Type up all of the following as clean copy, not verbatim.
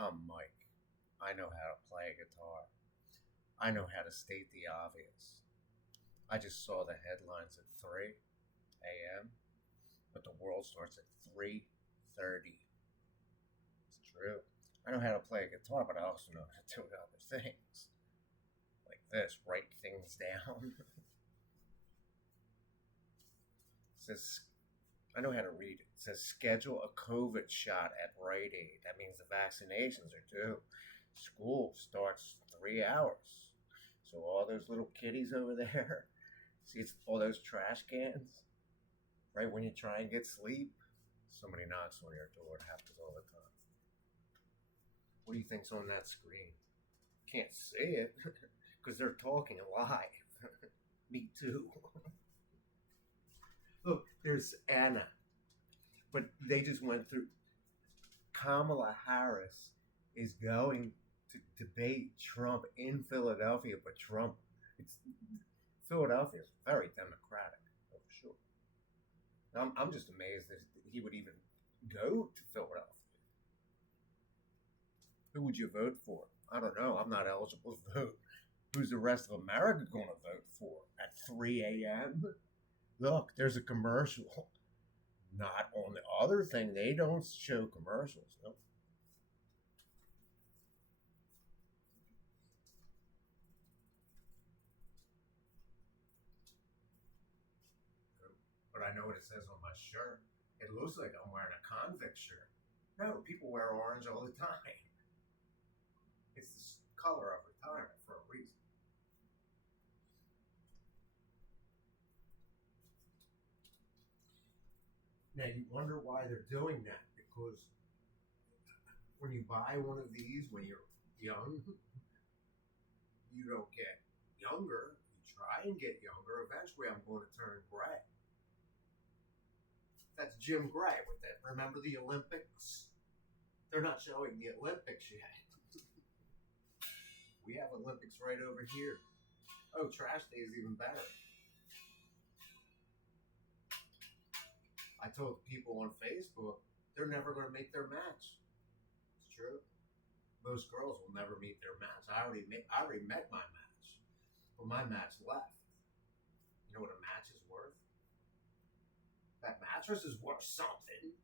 I'm Mike. I know how to play a guitar. I know how to state the obvious. I just saw the headlines at 3 a.m., but the world starts at 3:30. It's true. I know how to play a guitar, but I also know how to do other things. Like this, write things down. It says I know how to read it. It says schedule a COVID shot at Rite Aid. That means the vaccinations are due. School starts 3 hours. So all those little kiddies over there, see all those trash cans? Right when you try and get sleep, somebody knocks on your door. It happens all the time. What do you think's on that screen? Can't see it because they're talking live. Me too. Look, there's Anna. But they just went through. Kamala Harris is going to debate Trump in Philadelphia, but it's Philadelphia is very democratic, for sure. I'm just amazed that he would even go to Philadelphia. Who would you vote for? I don't know. I'm not eligible to vote. Who's the rest of America going to vote for at 3 a.m.? Look, there's a commercial. Not on the other thing. They don't show commercials. No. But I know what it says on my shirt. It looks like I'm wearing a convict shirt. No, people wear orange all the time. It's the color of retirement for a reason. Now you wonder why they're doing that, because when you buy one of these when you're young, you don't get younger. You try and get younger. Eventually, I'm going to turn gray. That's Jim Gray with that. Remember the Olympics? They're not showing the Olympics yet. We have Olympics right over here. Oh, trash day is even better. I told people on Facebook they're never going to make their match. It's true. Most girls will never meet their match. I already met my match, but my match left. You know what a match is worth? That mattress is worth something.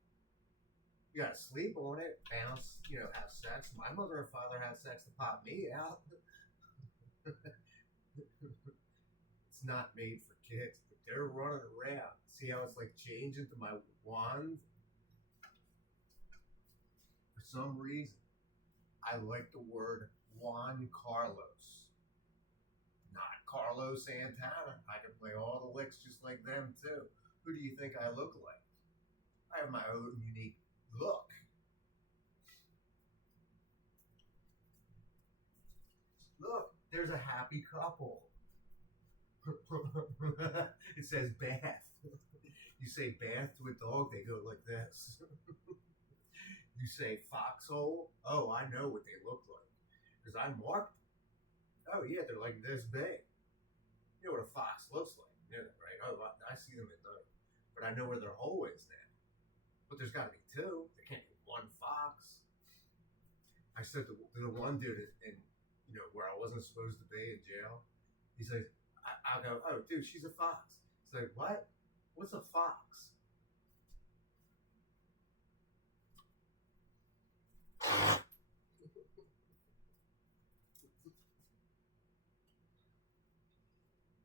You got to sleep on it, bounce, have sex. My mother and father had sex to pop me out. It's not made for kids, but they're running around. See how it's like changing to my wand? For some reason, I like the word Juan Carlos. Not Carlos Santana. I can play all the licks just like them, too. Who do you think I look like? I have my own unique look. Look, there's a happy couple. It says bath. You say bath to a dog, they go like this. You say foxhole. Oh, I know what they look like because I marked them. Oh yeah, they're like this big. You know what a fox looks like, right? Oh, I see them at night, but I know where their hole is now. But there's got to be two. There can't be one fox. I said to the one dude, and where I wasn't supposed to be in jail. He says, I go, oh, dude, she's a fox. He's like, what? What's a fox?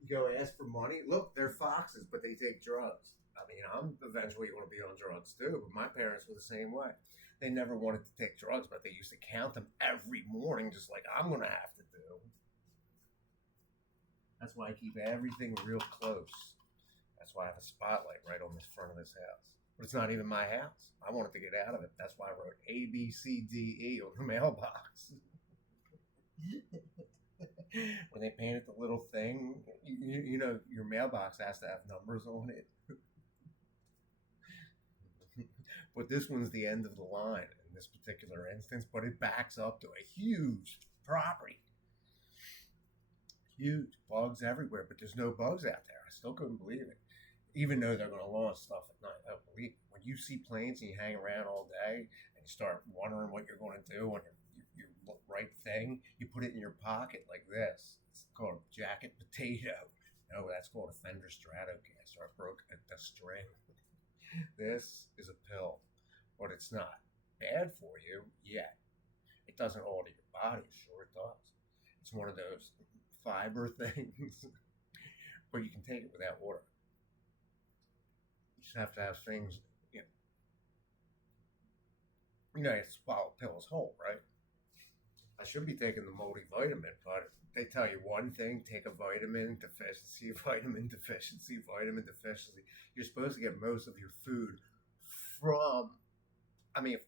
You go ask for money. Look, they're foxes, but they take drugs. I mean, I'm eventually going to be on drugs too, but my parents were the same way. They never wanted to take drugs, but they used to count them every morning, just like I'm going to have to do. That's why I keep everything real close. That's why I have a spotlight right on the front of this house. But it's not even my house. I wanted to get out of it. That's why I wrote A, B, C, D, E on the mailbox. When they painted the little thing, your mailbox has to have numbers on it. But this one's the end of the line in this particular instance, but it backs up to a huge property. Huge bugs everywhere, but there's no bugs out there. I still couldn't believe it. Even though they're going to launch stuff at night, I don't believe it. When you see planes and you hang around all day and you start wondering what you're going to do on your right thing. You put it in your pocket like this. It's called a jacket potato. No, that's called a Fender Stratocaster. I broke the string. This is a pill, but it's not bad for you yet. It doesn't alter your body. Sure, it does. It's one of those fiber things, but you can take it without water. You just have to have things, you have to swallow pills whole, right? I should be taking the multivitamin, but they tell you one thing: take a vitamin deficiency, vitamin deficiency, vitamin deficiency. You're supposed to get most of your food from,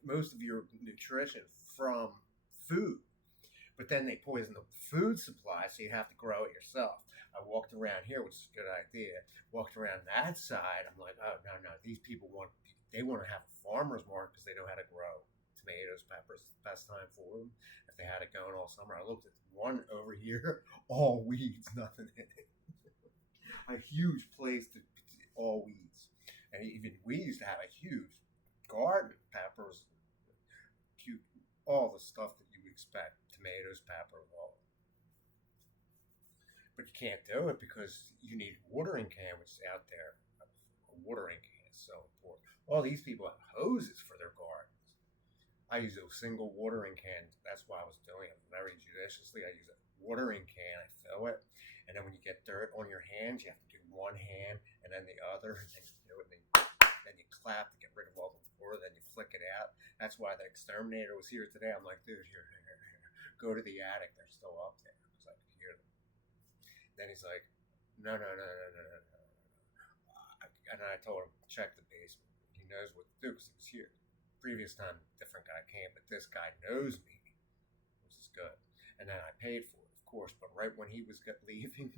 most of your nutrition from food. But then they poison the food supply, so you have to grow it yourself. I walked around here, which is a good idea. Walked around that side. I'm like, oh no, no, these people they want to have a farmer's market because they know how to grow tomatoes, peppers. It's the best time for them. If they had it going all summer, I looked at one over here, all weeds, nothing in it. A huge place to all weeds, and even we used to have a huge garden, peppers, all the stuff that you would expect, tomatoes, peppers, all. But you can't do it because you need a watering can, which is out there. A watering can is so important. All these people have hoses for their gardens. I use a single watering can. That's why I was doing it very judiciously. I use a watering can, I fill it, and then when you get dirt on your hands, you have to do one hand and then the other, and then you do it, and then you clap to get rid of all the water, then you flick it out. That's why the exterminator was here today. I'm like, dude, here. Go to the attic. They're still up there because I could hear them. Then he's like, no. And I told him, check the basement. He knows what to do because he was here. Previous time, different guy came, but this guy knows me, which is good. And then I paid for it, of course. But right when he was leaving,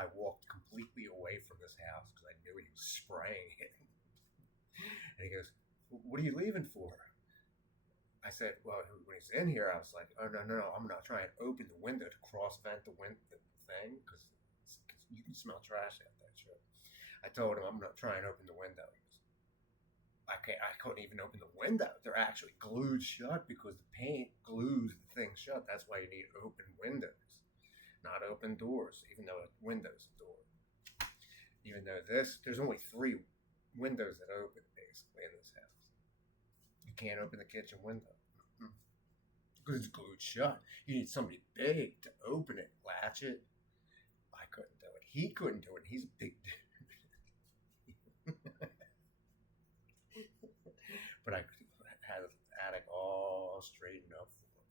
I walked completely away from this house because I knew he was spraying it. And he goes, what are you leaving for? I said, well, when he's in here, I was like, oh, no, I'm not trying to open the window to cross-vent the thing, because you can smell trash out that shit. I told him, I'm not trying to open the window. He goes, I couldn't even open the window. They're actually glued shut because the paint glues the thing shut. That's why you need open windows, not open doors, even though a window's a door. Even though there's only 3 windows that open, basically, in this house. You can't open the kitchen window because it's glued shut. You need somebody big to open it, latch it. I couldn't do it. He couldn't do it. He's a big dude. But I had the attic all straightened up for him.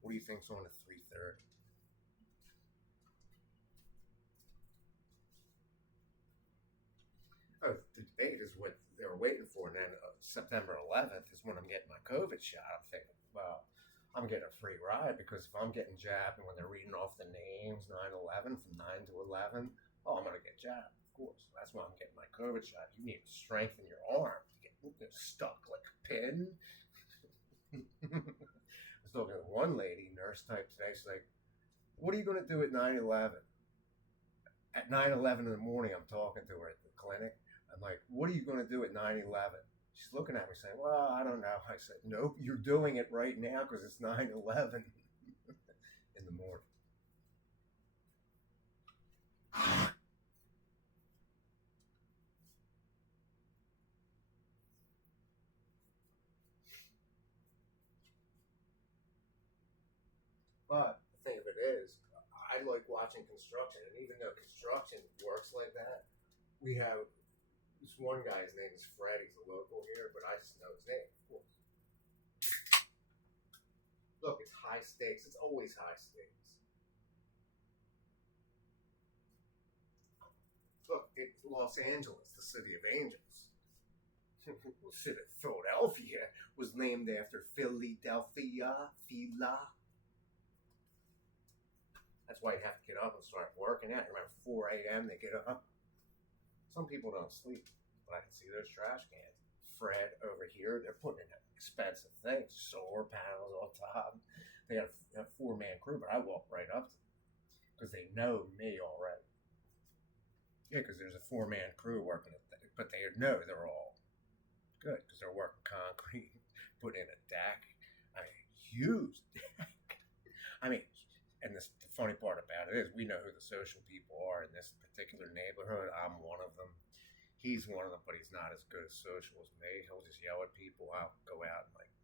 What do you think's on at 3:30? Oh, the debate is what they were waiting for. And then September 11th is when I'm getting my COVID shot. I'm thinking, well, I'm getting a free ride because if I'm getting jabbed and when they're reading off the names, 9/11, from 9 to 11, I'm going to get jabbed, of course. That's why I'm getting my COVID shot. You need to strengthen your arm to get stuck like a pin. I was talking to one lady, nurse type today. She's like, what are you going to do at 9/11? At 9/11 in the morning, I'm talking to her at the clinic. I'm like, what are you going to do at 9/11? She's looking at me saying, well, I don't know. I said, nope, you're doing it right now because it's 9/11 in the morning. But the thing of it is, I like watching construction, and even though construction works like that, we have this one guy. His name is Fred. He's a local here, but I just know his name, of course. Look, it's high stakes. It's always high stakes. Look, it's Los Angeles, the city of angels. The city of Philadelphia was named after Philadelphia, Phila. That's why you have to get up and start working out. Around 4 a.m. they get up. Some people don't sleep, but I can see those trash cans. Fred over here, they're putting in expensive things, solar panels on top. They got a 4-man crew, but I walk right up to them because they know me already. Yeah, because there's a 4-man crew working at that, but they know they're all good because they're working concrete, putting in a deck. I mean, huge. I mean, and the funny part about it is we know who the social people are in this particular neighborhood. I'm one of them. He's one of them, but he's not as good as social as me. He'll just yell at people. I'll go out and like,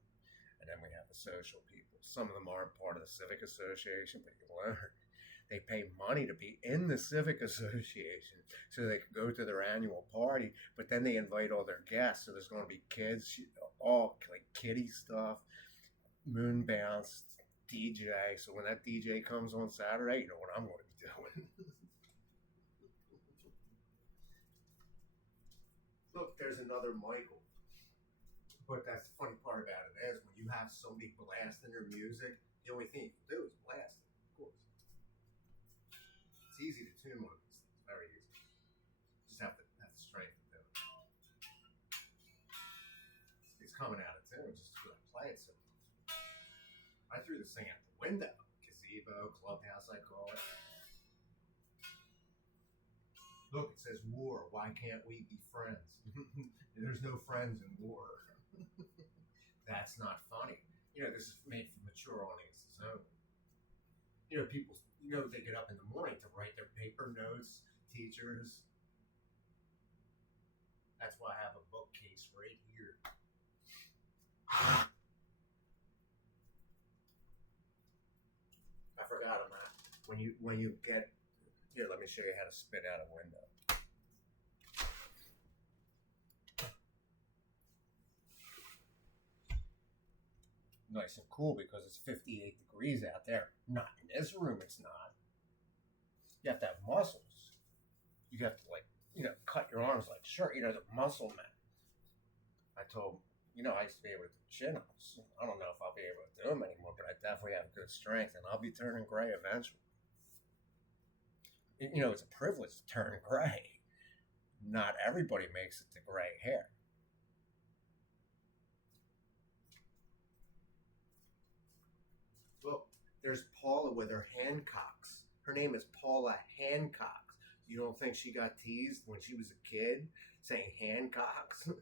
and then we have the social people. Some of them aren't part of the civic association, but you learn they pay money to be in the civic association so they can go to their annual party, but then they invite all their guests. So there's going to be kids, all like kiddie stuff, moon bounce, DJ. So when that DJ comes on Saturday, you know what I'm going to be doing. Look, there's another Michael. But that's the funny part about it is when you have somebody blasting their music, the only thing you can do is blast it, of course. It's easy to tune one of these things, very easy. Just have the strength to do it. It's coming out of tune just because I play it so much. I threw this thing out the window. Gazebo, clubhouse, I call it. Look, it says war. Why can't we be friends? There's no friends in war. That's not funny. You know, this is made for mature audiences only. You know, people, they get up in the morning to write their paper notes, teachers. That's why I have a bookcase right here. I forgot on that. When you get here, let me show you how to spit out a window. Nice and cool because it's 58 degrees out there. Not in this room, it's not. You have to have muscles. You have to cut your arms like shirt. The muscle man. I told him, I used to be able to do chin-ups. I don't know if I'll be able to do them anymore, but I definitely have good strength, and I'll be turning gray eventually. It's a privilege to turn gray. Not everybody makes it to gray hair. Look, there's Paula with her Hancocks. Her name is Paula Hancocks. You don't think she got teased when she was a kid saying Hancocks?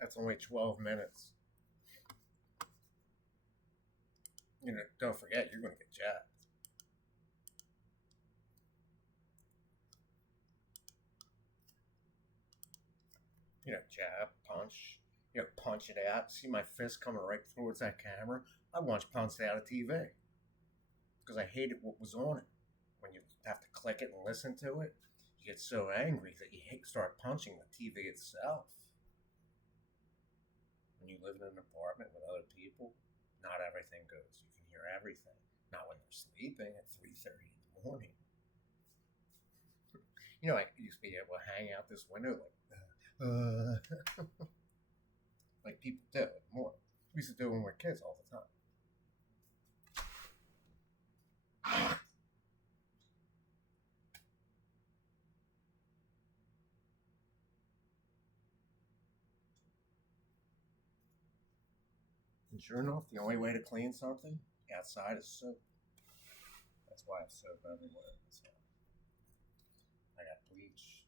That's only 12 minutes. Don't forget, you're going to get jabbed. Jab, punch, punch it out. See my fist coming right towards that camera? I once punched out a TV because I hated what was on it. When you have to click it and listen to it, you get so angry that you start punching the TV itself. When you live in an apartment with other people, not everything goes. You can hear everything. Not when they're sleeping at 3:30 in the morning. I used to be able to hang out this window like people do more. We used to do it when we were kids all the time. And sure enough, the only way to clean something outside is soap. That's why I have soap everywhere in this house. I got bleach,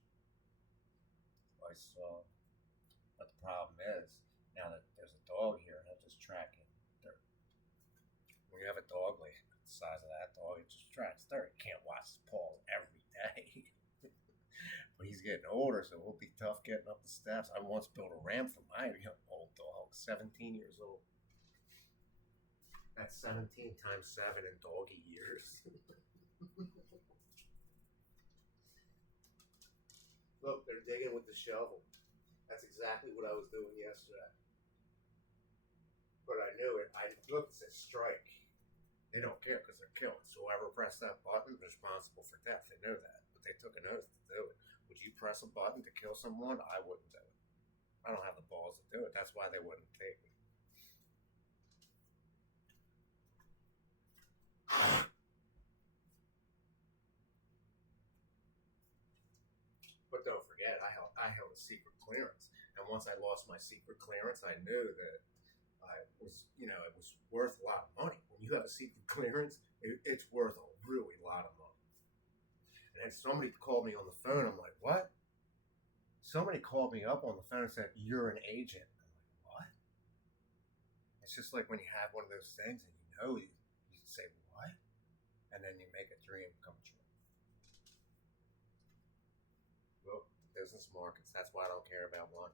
Lysol. But the problem is, now that there's a dog here, he'll just track in dirt. When you have a dog like the size of that dog, it just tracks dirt. You can't wash his paws every day. But he's getting older, so it will be tough getting up the steps. I once built a ramp for my old dog, 17 years old. That's 17 times 7 in doggy years. Look, they're digging with the shovel. That's exactly what I was doing yesterday. But I knew it. Look, it says strike. They don't care because they're killing. So whoever pressed that button is responsible for death. They know that. But they took an oath to do it. Would you press a button to kill someone? I wouldn't do it. I don't have the balls to do it. That's why they wouldn't take me. But don't forget, I held a secret clearance. And once I lost my secret clearance, I knew that it was worth a lot of money. When you have a secret clearance, it's worth a really lot of money. And then somebody called me on the phone. I'm like, what? Somebody called me up on the phone and said, you're an agent. I'm like, what? It's just like when you have one of those things and you say, what? And then you make a dream come true. Well, business markets, that's why I don't care about one.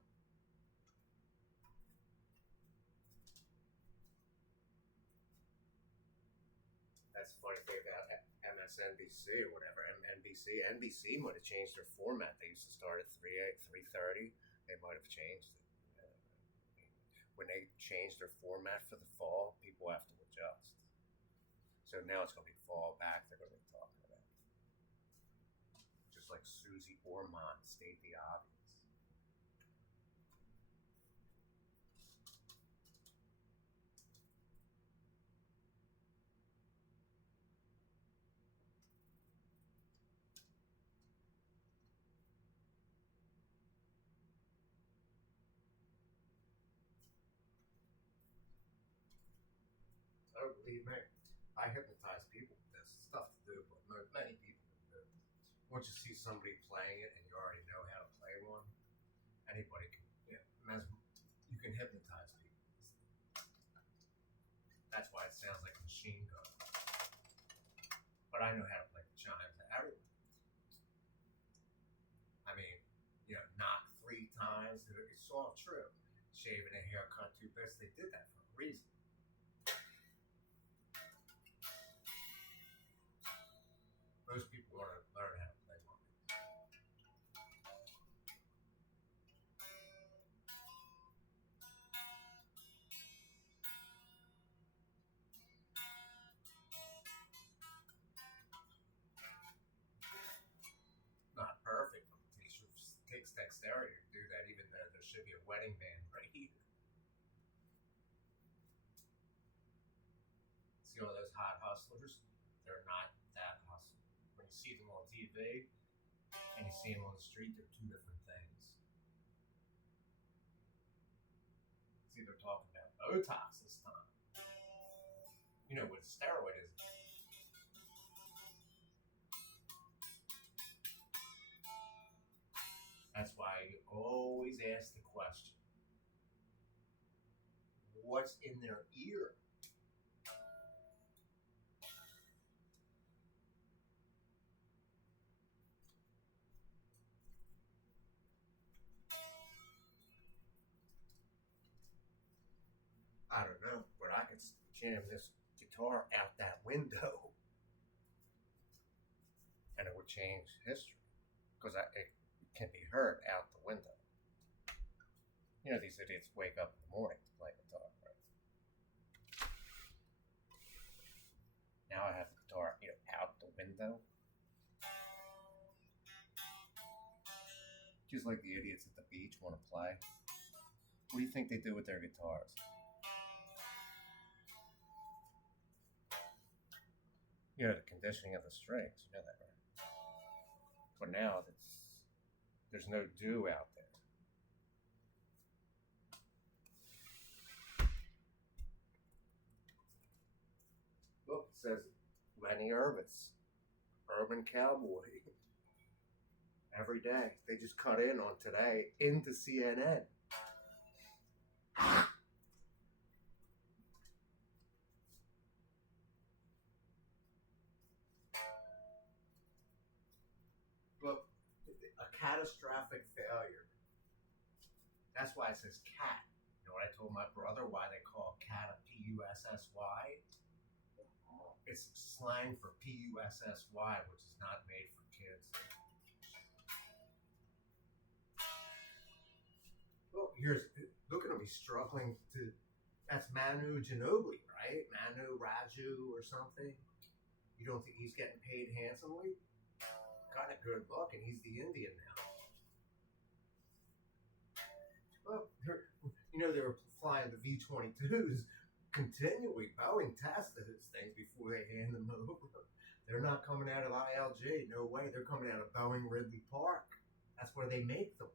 That's the funny thing about MSNBC or whatever, NBC. NBC might have changed their format. They used to start at 3:30. They might have changed it. When they changed their format for the fall, people have to adjust. So now it's going to be fall back. They're going to be talking about, just like Susie Ormond state the obvious. Oh, believe me, I hypnotize people. There's stuff to do, but many people can do it. Once you see somebody playing it and you already know how to play one, anybody can. You can hypnotize people. That's why it sounds like a machine gun. But I know how to play the chimes to everyone. I mean, knock 3 times. It's all true. Shaving a haircut 2 bits, they did that for a reason. Most people want to learn how to play one. Not perfect. It takes dexterity to do that, even though there should be a wedding band right here. See all those hot hustlers? They're not that hustler. When you see them on TV and you see them on the street, they're 2 different things. See, they're talking about Botox this time. You know what a steroid is. That's why you always ask the question, what's in their ear? I don't know, but I could jam this guitar out that window and it would change history because it can be heard out the window. These idiots wake up in the morning to play guitar, right? Now I have the guitar out the window. Just like the idiots at the beach want to play. What do you think they do with their guitars? The conditioning of the strings. You know that, right? But now there's no dew out there. Look, it says Lenny Irvis, Urban Cowboy. Every day. They just cut in on today into CNN. Look, a catastrophic failure. That's why it says cat. You know what I told my brother why they call cat a P-U-S-S-Y? It's slang for P-U-S-S-Y, which is not made for kids. Well, look at him. He's struggling to. That's Manu Ginobili, right? Manu Raju or something. You don't think he's getting paid handsomely? Kind of good luck, and he's the Indian now. Well, they were flying the V-22s continually. Boeing tests those things before they hand them over. They're not coming out of ILG. No way. They're coming out of Boeing Ridley Park. That's where they make them.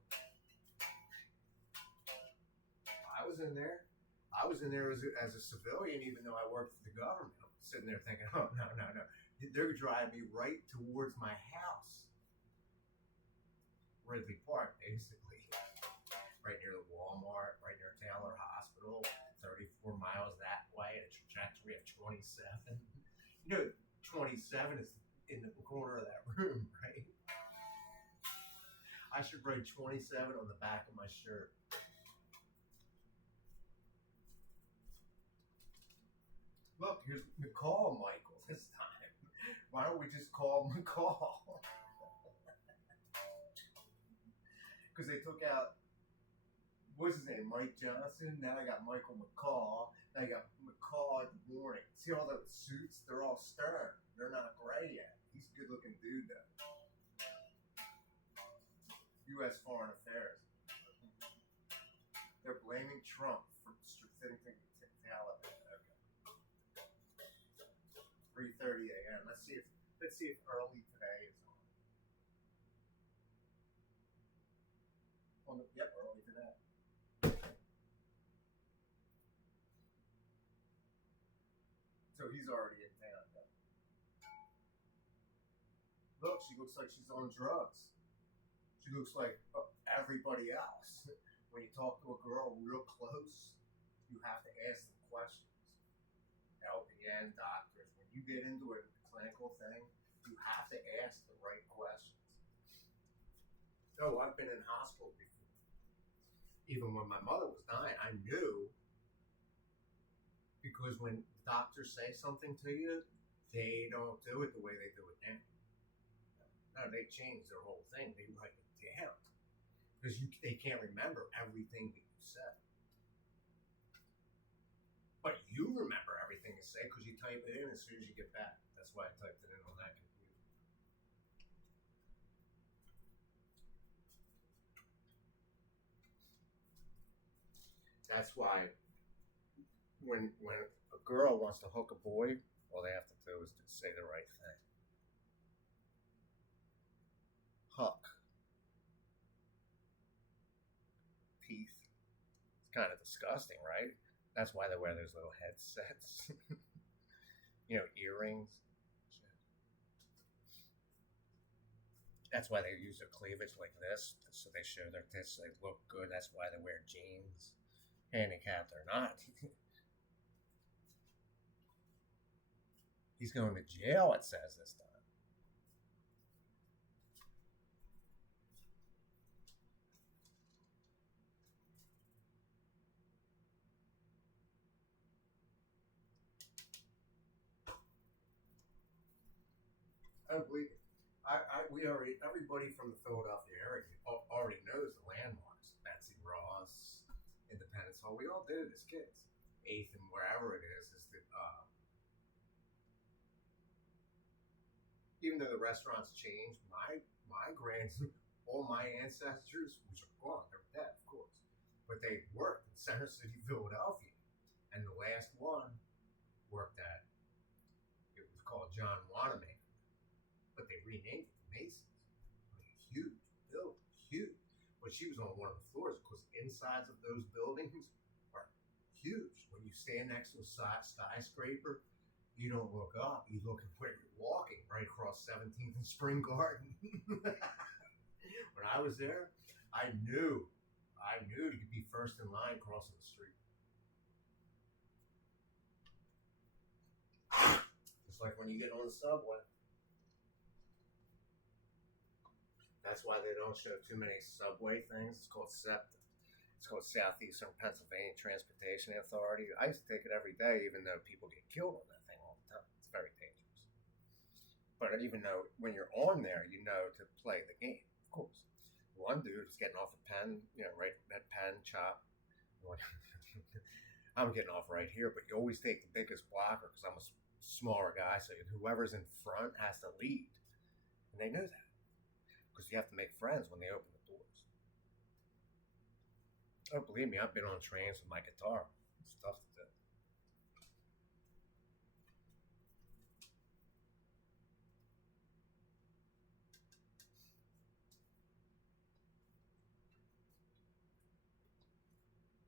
I was in there. I was in there as a civilian, even though I worked for the government. I'm sitting there thinking, oh, no, no, no. They're driving me right towards my house. Ridley Park, basically. Right near the Walmart, right near Taylor Hospital, 34 miles that way, at a trajectory of 27. You know, 27 is in the corner of that room, right? I should write 27 on the back of my shirt. Look, here's McCall Michael this time. Why don't we just call McCall? Because they took out, what's his name, Mike Johnson. Now I got Michael McCall. Now I got McCall in the morning. See all those suits? They're all stern. They're not gray yet. He's a good looking dude though. U.S. Foreign Affairs. They're blaming Trump for strategic Taliban. Okay. 3:30 a.m. Let's see if early today is on. Yep, early today. So he's already in town. Look, she looks like she's on drugs. She looks like everybody else. When you talk to a girl real close, you have to ask them questions. LPN doctors, when you get into a clinical thing, you have to ask the right questions. Oh, I've been in hospital before. Even when my mother was dying, I knew, because when doctors say something to you, they don't do it the way they do it now. No, they change their whole thing. They write it down because they can't remember everything that you said. But you remember everything you say because you type it in as soon as you get back. That's why I typed it in on that computer. That's why when a girl wants to hook a boy, all they have to do is just say the right thing. Huck. Teeth. It's kind of disgusting, right? That's why they wear those little headsets. Earrings. That's why they use their cleavage like this, so they show their tits, they look good. That's why they wear jeans. Handicapped or not. He's going to jail, it says this time. I don't believe it. Everybody from the Philadelphia area already knows the landmarks. Betsy Ross, Independence Hall. We all did it as kids. 8th and wherever it is the. Even though the restaurants changed, my all my ancestors, which are gone, they're dead, of course, but they worked in Center City, Philadelphia, and the last one worked at. It was called John Wanamaker. But they renamed it Masons. I mean, huge building, huge. But she was on one of the floors because insides of those buildings are huge. When you stand next to a skyscraper, you don't look up. You look at where you're walking, right across 17th and Spring Garden. When I was there, I knew to be first in line crossing the street. Just like when you get on the subway. That's why they don't show too many subway things. It's called SEPTA. It's called Southeastern Pennsylvania Transportation Authority. I used to take it every day, even though people get killed on that thing all the time. It's very dangerous. But even though when you're on there, you know to play the game, of course. One dude is getting off a pen, right that pen chop. I'm getting off right here, but you always take the biggest blocker because I'm a smaller guy, so whoever's in front has to lead. And they know that. Because you have to make friends when they open the doors. Oh, believe me, I've been on trains with my guitar. Stuff to do.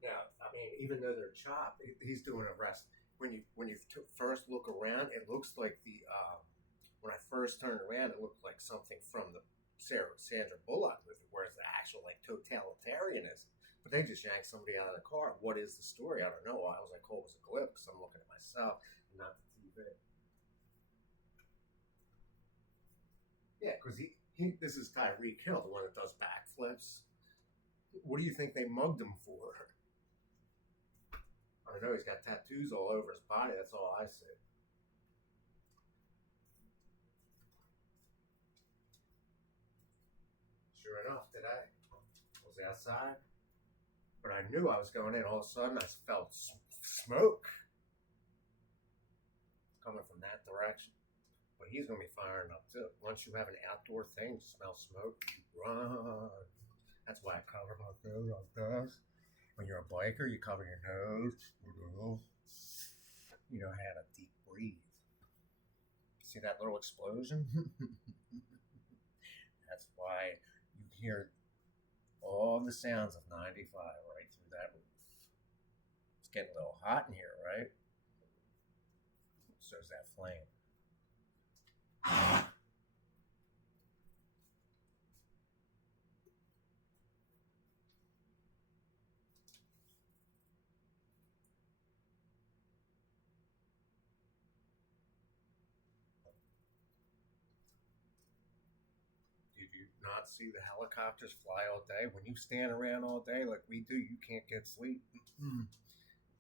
Yeah, I mean, even though they're chopped, he's doing a rest. When you first look around, it looks like the when I first turned around, it looked like something from the Sandra Bullock movie, whereas the actual like totalitarianism. But they just yanked somebody out of the car. What is the story? I don't know. I was like, oh, it was a glimpse. I'm looking at myself, not the TV. Yeah, because this is Tyreek Hill, the one that does backflips. What do you think they mugged him for? I don't know. He's got tattoos all over his body. That's all I see. Sure enough, today I was outside, but I knew I was going in. All of a sudden, I felt smoke coming from that direction. But he's going to be firing up too. Once you have an outdoor thing, smell smoke, you run. That's why I cover my nose like this. When you're a biker, you cover your nose. You know how to deep breathe. See that little explosion? That's why you hear all the sounds of 95 right through that roof. It's getting a little hot in here, right? So's that flame. Did you not see the helicopters fly all day? When you stand around all day like we do, you can't get sleep. Mm-hmm.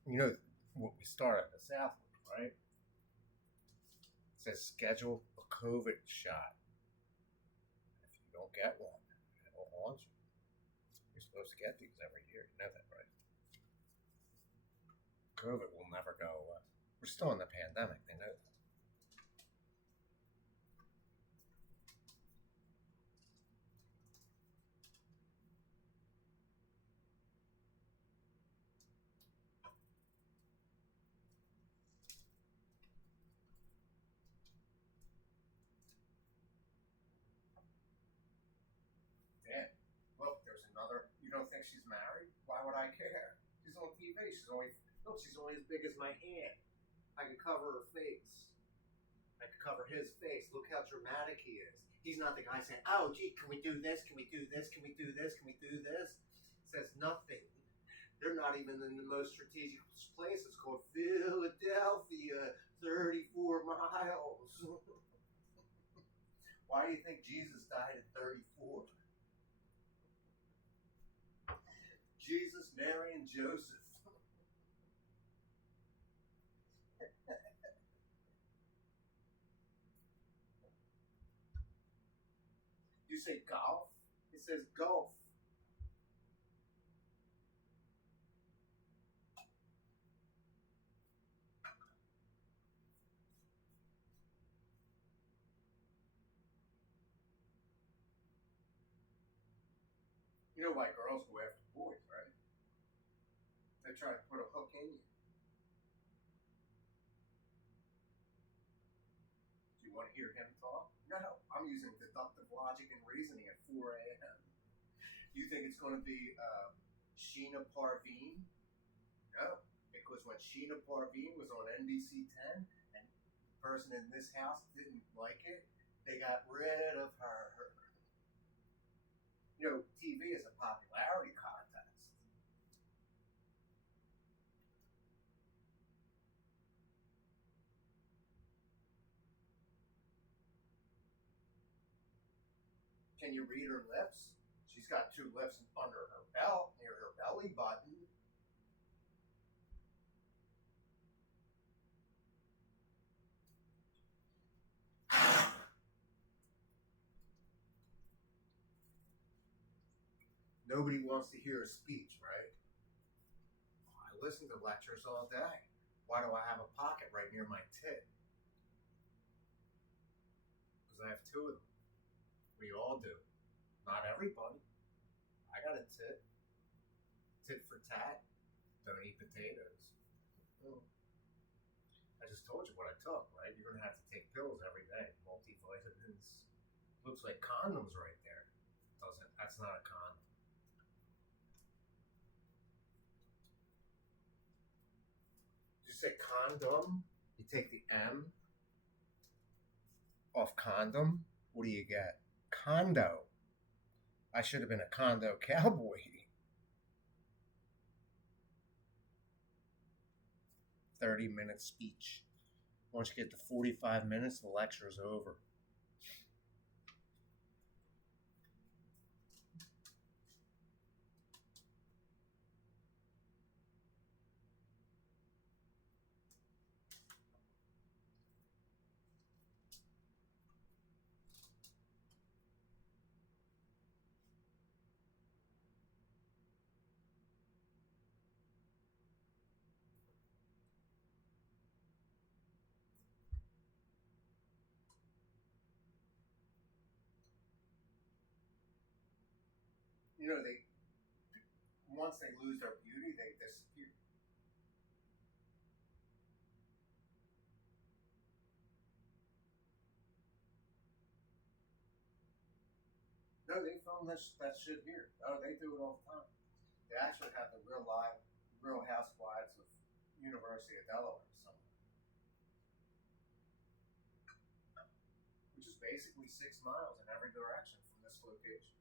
You know what we start at the Southwood, right? It says schedule a COVID shot. If you don't get one, it'll haunt you. You're supposed to get these every year. You know that, right? COVID will never go away. We're still in the pandemic. They know that. Damn. Look, there's another. You don't think she's married? Why would I care? She's on TV. She's only as big as my hand. I could cover her face. I could cover his face. Look how dramatic he is. He's not the guy saying, "Oh, gee, can we do this? Can we do this? Can we do this? Can we do this?" Says nothing. They're not even in the most strategic place. It's called Philadelphia, 34 miles. Why do you think Jesus died at 34? Jesus, Mary, and Joseph. You say golf? It says golf. You know why girls go after boys, right? They try to put a hook in you. Do you want to hear him talk? No, I'm using deductive logic and reasoning at 4 a.m. You think it's going to be Sheena Parveen? No, because when Sheena Parveen was on NBC 10 and the person in this house didn't like it, they got rid of her. You know, TV is a popularity contest. Can you read her lips? She's got two lips under her belt, near her belly button. Nobody wants to hear a speech, right? I listen to lectures all day. Why do I have a pocket right near my tit? Because I have two of them. We all do. Not everybody. I got a tit. Tit for tat. Don't eat potatoes. Oh. I just told you what I took, right? You're going to have to take pills every day. Multivitamins. Looks like condoms right there. Doesn't. That's not a condom. condom, you take the M off condom, what do you get? Condo. I should have been a condo cowboy. 30-minute speech. Once you get to 45 minutes, the lecture's over. You know, they once they lose their beauty, they disappear. No, they film that shit here. Oh, they do it all the time. They actually have the Real Housewives of University of Delaware somewhere, which is basically 6 miles in every direction from this location.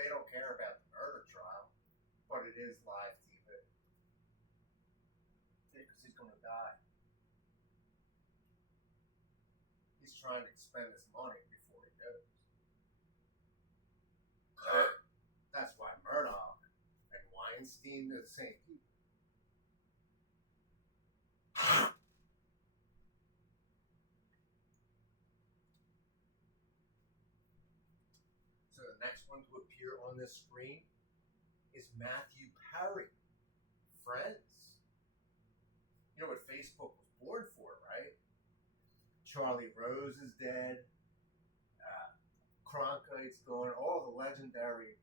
They don't care about the murder trial, but it is live TV. Yeah, because he's going to die. He's trying to spend his money before he goes. That's why Murdoch and Weinstein are the same people. So the next one to appear on this screen is Matthew Perry, Friends. You know what Facebook was born for, right? Charlie Rose is dead. Cronkite's gone. All the legendary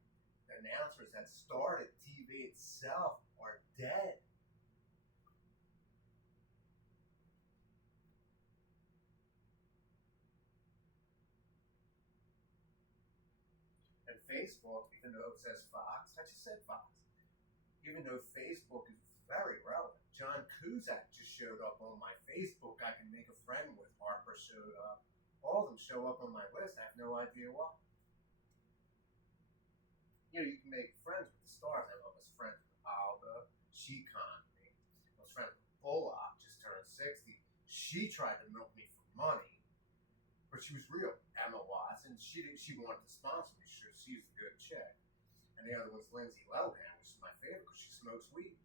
announcers that started TV itself are dead. And Facebook, even though it says Fox, I just said Fox. Even though Facebook is very relevant. John Cusack just showed up on my Facebook. I can make a friend with. Harper showed up. All of them show up on my list. I have no idea why. You know, you can make friends with the stars. I was friends with Alda. She conned me. I was friends with Bullock, just turned 60. She tried to milk me for money, but she was real. Emma Watson. She wanted to sponsor me. She's a good chick. And the other one's Lindsay Lohan, which is my favorite because she smokes weed.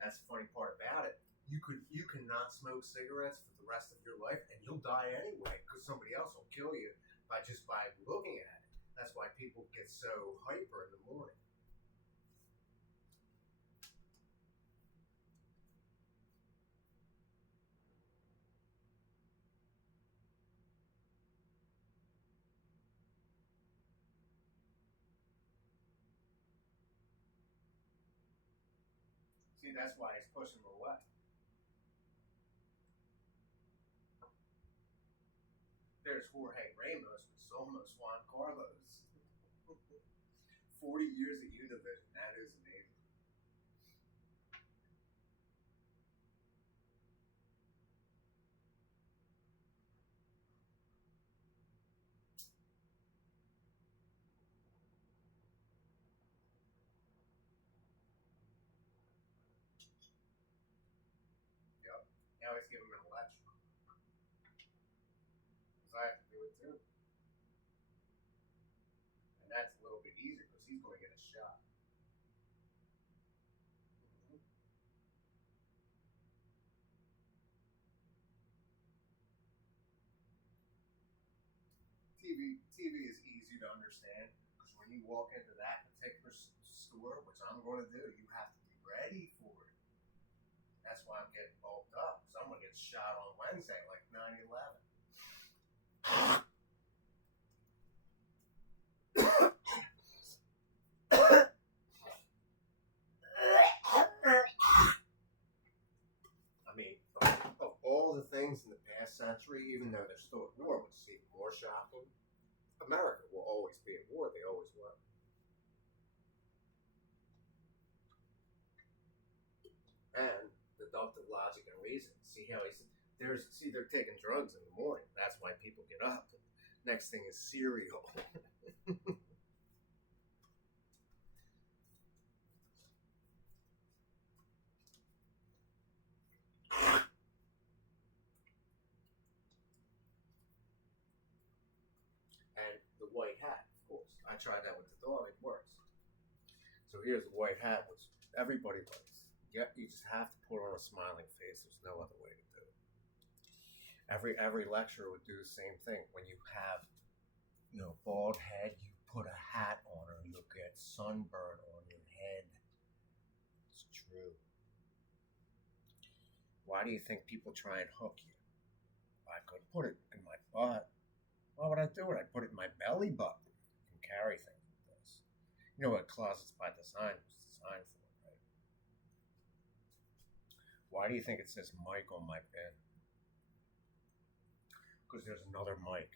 That's the funny part about it. You cannot smoke cigarettes for the rest of your life, and you'll die anyway because somebody else will kill you by looking at it. That's why people get so hyper in the morning. See, that's why he's pushing them away. There's Jorge Ramos with almost Juan Carlos. 40 years at Univision. That is amazing. Yep. Now he's giving him an election. Because I have to do it too. And that's a little bit easier because he's going to get a shot. Mm-hmm. TV is easy to understand because when you walk into that particular store tour, which I'm going to do, you have to be ready for it. That's why I'm getting bulked up. Someone gets shot on Wednesday, like 9/11. I mean, of all the things in the past century, even though they're still at war, which is even more shocking, America will always be at war. They always were. And deductive logic and reason. See how they're taking drugs in the morning. That's why people get up. Next thing is cereal. And the white hat, of course. I tried that with the dog. It works. So here's the white hat, which everybody likes. Yep, you just have to put on a smiling face. There's no other way to do it. Every lecturer would do the same thing. When you have, bald head, you put a hat on, or you'll get sunburn on your head. It's true. Why do you think people try and hook you? I could put it in my butt. Why would I do it? I'd put it in my belly button and carry things with this. You know what Closets by Design was designed for, right? Why do you think it says Mike on my pen? Because there's another Mike.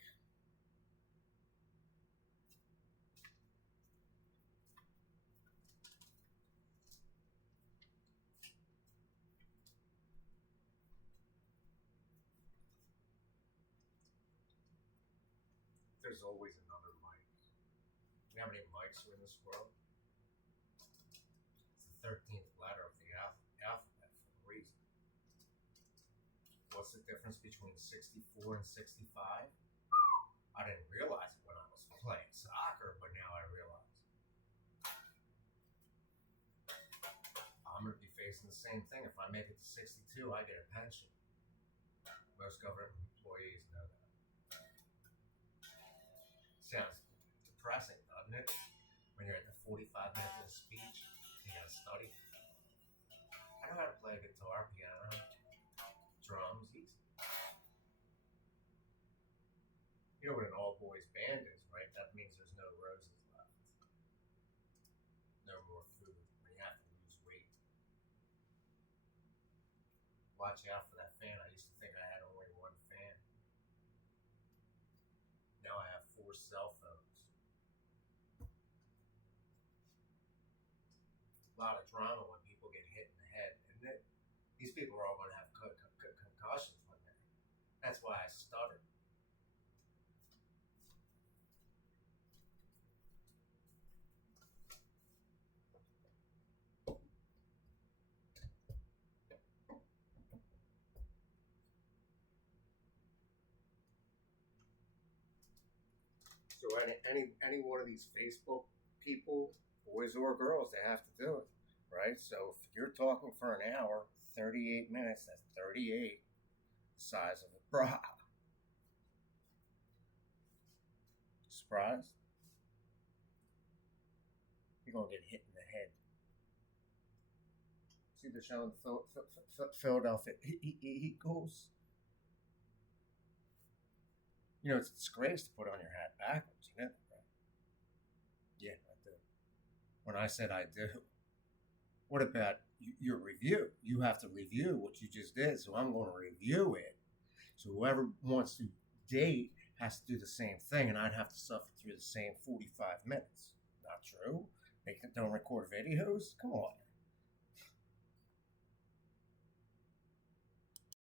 There's always another Mike. You know how many Mikes are in this world? It's the 13th letter of the alphabet for a reason. What's the difference between 64 and 65? I didn't realize it when I was playing soccer, but now I realize. I'm going to be facing the same thing. If I make it to 62, I get a pension. Most government employees know that. Sounds depressing, doesn't it? When you're at the 45 minutes of the speech, you gotta study. I know how to play guitar, piano, drums, easy. You know what an all-boys band is, right? That means there's no roses left. No more food when you have to lose weight. Watch out for that fan. I used to think I had only one fan. Now I have 4 cell phones. A lot of drama when people get hit in the head, isn't it? These people are all going to have concussions one day. That's why I stuttered. So any one of these Facebook people, boys or girls, they have to do it, right? So if you're talking for an hour, 38 minutes, that's 38 the size of a bra. Surprised? You're gonna get hit in the head. See, they're showing Philadelphia Eagles. You know, it's a disgrace to put on your hat backwards, you know? Yeah, I do. When I said I do, what about your review? You have to review what you just did, so I'm going to review it. So whoever wants to date has to do the same thing, and I'd have to suffer through the same 45 minutes. Not true. They don't record videos? Come on.